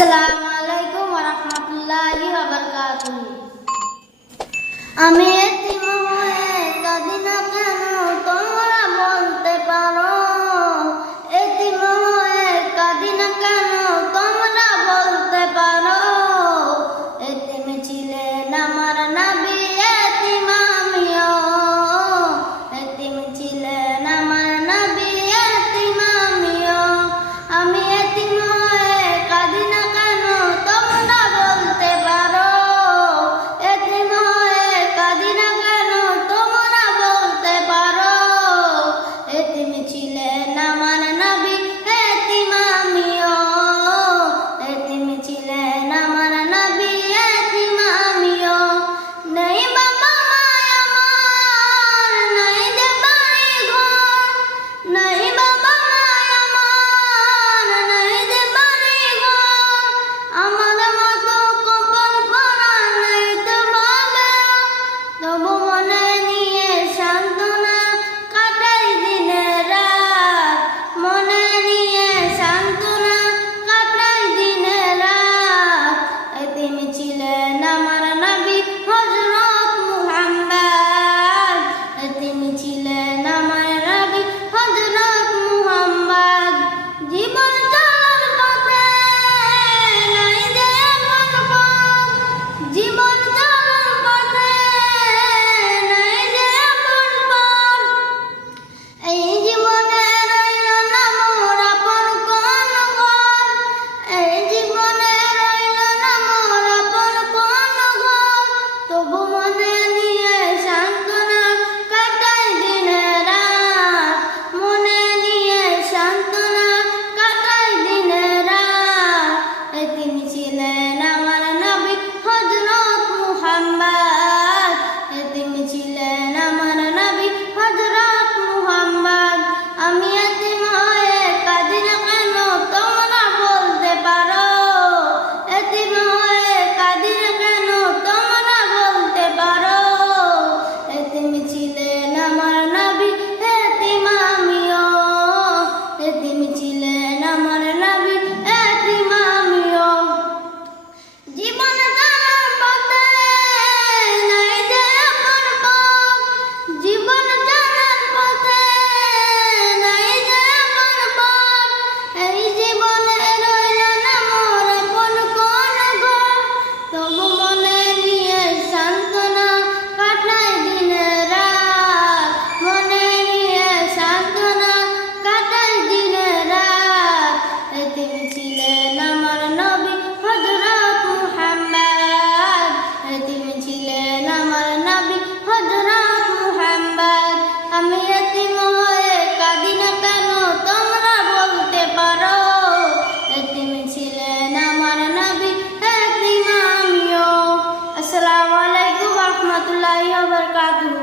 আসসালামু আলাইকুম ওয়া রাহমাতুল্লাহি ওয়া বারাকাতুহু। আমি এতিম হয়ে কাঁদি না কেন তোমরা বলতে পারো? এতিম হয়ে কাঁদি না কেন তোমরা বলতে পারো? এতিম ছিলেন আমার নবী, এতিম আমিও। এতিম ছিলেন আমার নবী, এতিম আমিও। আমি এতিম হয়ে কাঁদি না কেন তোমরা বলতে পারো? এতিম হয়ে কাঁদি না কেন তোমরা বলতে পারো? এতিম ছিলেন আমার নবী, এতিম আমিও। এতিম ছিলেন আমার নবী, এতিম আমিও। নেই বাবা মায় আমার, নাই যে বাড়ি ঘর। নেই বাবা মায় আমার, নাই যে বাড়ি ঘর। আমার মতো কপাল পরা নাই তো বাবা। তবু মনে নিয়ে সান্ত্বনা কাটাই দিনের রাত। মনে নিয়ে সান্ত্বনা কাটাই দিনের রাত। এতিম ছিলেন আমার নবী হযরত মুহাম্মদ। এতিম ছিলেন আমার নবী হযরত মুহাম্মদ। জীবন চলার পথে নাই যে এমন পথ। জীবন চলার পথে নাই যে এমন পথ। এই জীবনে রইল না মোর আপন কোন ঘর। এই জীবনে রইল না মোর আপন কোন ঘর। তবু মনে নিয়ে সান্ত্বনা কাটাই দিনের রাত। মনে নিয়ে সান্ত্বনা কাটাই দিনের রাত। এতিম ছিলেন আমার নবী হযরত মুহাম্মদ। এতিম ছিলেন আমার নবী হযরত মুহাম্মদ। আমি এতিম হয়ে কাঁদি না কেন তোমরা বলতে পারো? এতিম হয়ে কাঁদি না কেন তোমরা বলতে পারো? এতিম ছিলেন আমার নবী, এতিম আমিও। এতিম ছিলেন আমার নবী, এতিম আমিও। জীবন চলার পথে নাই যে আপন পথ। জীবন চলার পথে নাই যে আপন পথ। এই জীবনে রইল না মোর আপন কোন ঘর। তবু মনে নিয়ে সান্ত্বনা কাটাই দিনের রাত। মনে নিয়ে সান্ত্বনা কাটাই দিনের রাত। এতিম ছিলেন আমার নবী হযরত মুহাম্মদ। এতিম ছিলেন আমার নবী হযরত মুহাম্মদ। আমি এতিম হয়ে কাঁদি না কেন তোমরা বলতে পারো? এতিম ছিলেন আমার নবী, এতিম আমিও। আসসালামু আলাইকুম ওয়া রাহমাতুল্লাহি ওয়া বারাকাতুহু।